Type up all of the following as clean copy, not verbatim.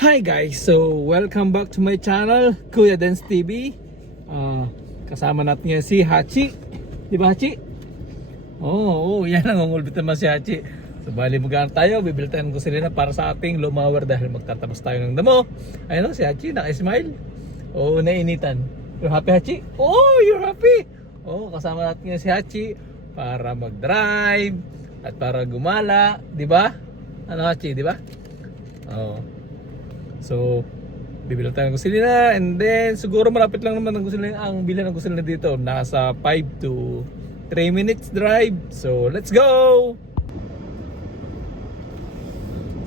Hi guys! So, welcome back to my channel, Kuya Dance TV. Kasama natin ngayon si Hachi. Di ba Hachi? Oo, yan ang ungulbit naman si Hachi. So, bali magaan tayo, bibili tayo ng gasolina para sa ating lumawer dahil magtatapos tayo ng damo. Ayun o, si Hachi, naka-smile. Oo, nainitan. You're happy Hachi? Oh, you're happy! Oo, kasama natin ngayon si Hachi para mag-drive at para gumala. Di ba? Ano Hachi, di ba? Oo. So, bibili tayo ng gasolina and then siguro malapit lang naman ng gasolina. Ang bilhin ng gasolina dito nasa 5 to 3 minutes drive. So, let's go!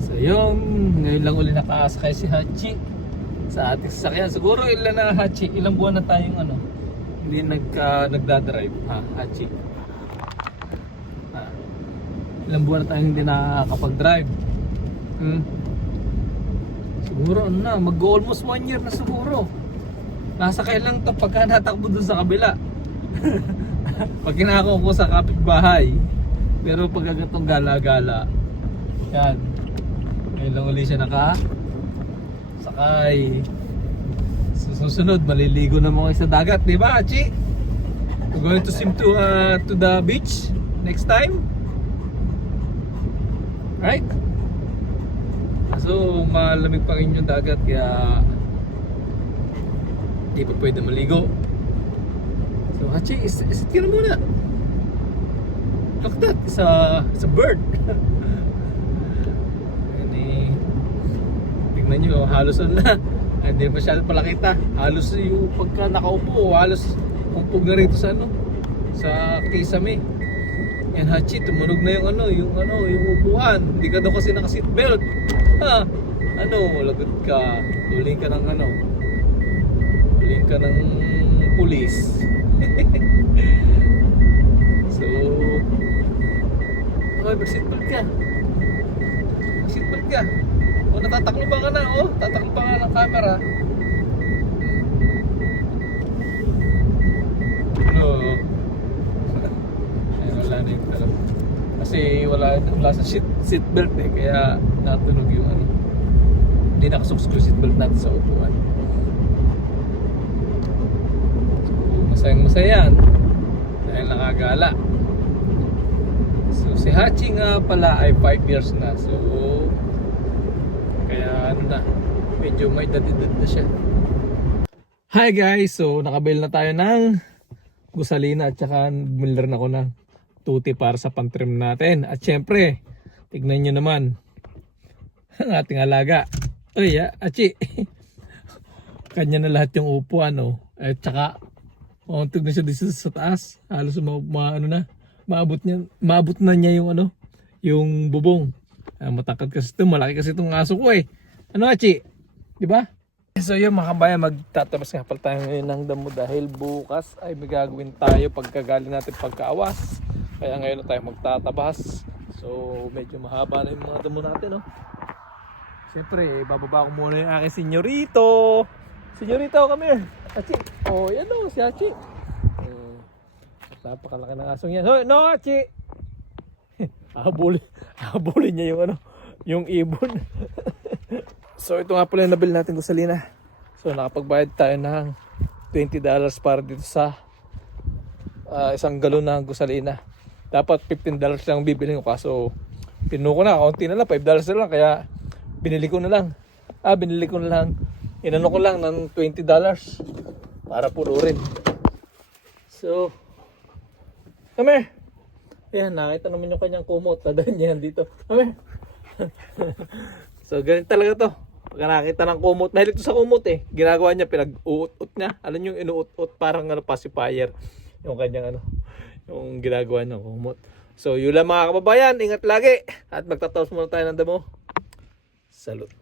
So, ngayon lang uli nakasakay si Hachi sa ating sasakyan. Siguro ilan na Hachi, ilang buwan na tayong hindi nagdadrive. Hachi. Ilang buwan na tayong hindi nakakapag-drive. Siguro mag-almost 1 year na siguro. Nasakay lang to pagka natakbo dun sa kabila. Pag kinako ko sa kapitbahay. Pero pag agatong gala-gala, yan. Ngayon lang uli siya sakay. Susunod, maliligo na mga sa dagat, di ba, Hachi? We're going to swim to the beach next time. Right? So, malamig pa rin yung dagat kaya hindi pa pwede maligo. So, Hachi, isit ka na muna. Look that, it's a bird. Tingnan nyo, halos hindi masyado pala kita. Halos yung pagka nakaupo, halos umpog na rito sa sa kisame. Yan Hachi, tumunog na yung upuan. Hindi ka daw kasi naka-seatbelt. Lagot ka. Huling ka ng huling ka ng pulis. So, mag-seatbelt ka. Mag-seatbelt ka. O, natatakluban ka na, tatakluban ka ng camera. Wala na yung talaga. Kasi wala sa seatbelt kaya natunog yung hindi nakasuksok yung seatbelt natin sa upuan. So, masayang masayan dahil nakagala. So, si Hachi nga pala ay 5 years na. So, kaya medyo may dadidad na siya. Hi guys! So, nakabail na tayo ng gasolina at saka bumili rin ako ng tuti para sa pantrim natin. At syempre, tignan nyo naman ang ating alaga. Uy, Hachi. Kanya na lahat yung upuan, At saka, tignan siya dito sa taas. Halos maabot na niya yung yung bubong. Matakad kasi ito, malaki kasi itong aso ko Hachi? Diba? So yun mga kabayan, magtatabas nga pala tayo ngayon ng damo dahil bukas ay may gagawin tayo pagkagaling natin pagkaawas. Kaya ngayon na tayo magtatabas. So medyo mahaba na yung mga damo natin Siyempre, bababa ko muna yung aking senyorito. Senyorito, come here. Hachi. Yan si Hachi. Napakalaki ng asong yan. No, Hachi! Habulin niya yung ibon. So ito nga pala yung nabili natin gasolina. So nakapagbayad tayo ng $20 para dito sa isang galon ng gasolina. Dapat $15 lang bibili ko, kaso pinuko na, kaunti na lang, $5 na lang, kaya binili ko na lang. Inano ko lang ng $20 para pulurin. So, come here. Ayan, nakita naman yung kanyang kumot. Tadaan niya yan dito. Come here. So, ganito talaga to. Pag nakita ng kumot, mahilig to sa kumot ginagawa niya, pinag-uut-ut niya. Alam niyo yung inuut-ut, parang pacifier. Yung kanyang yung ginagawa niya kumot. So, yun lang mga kababayan. Ingat lagi. At magtataos muna tayo ng damo. Salute.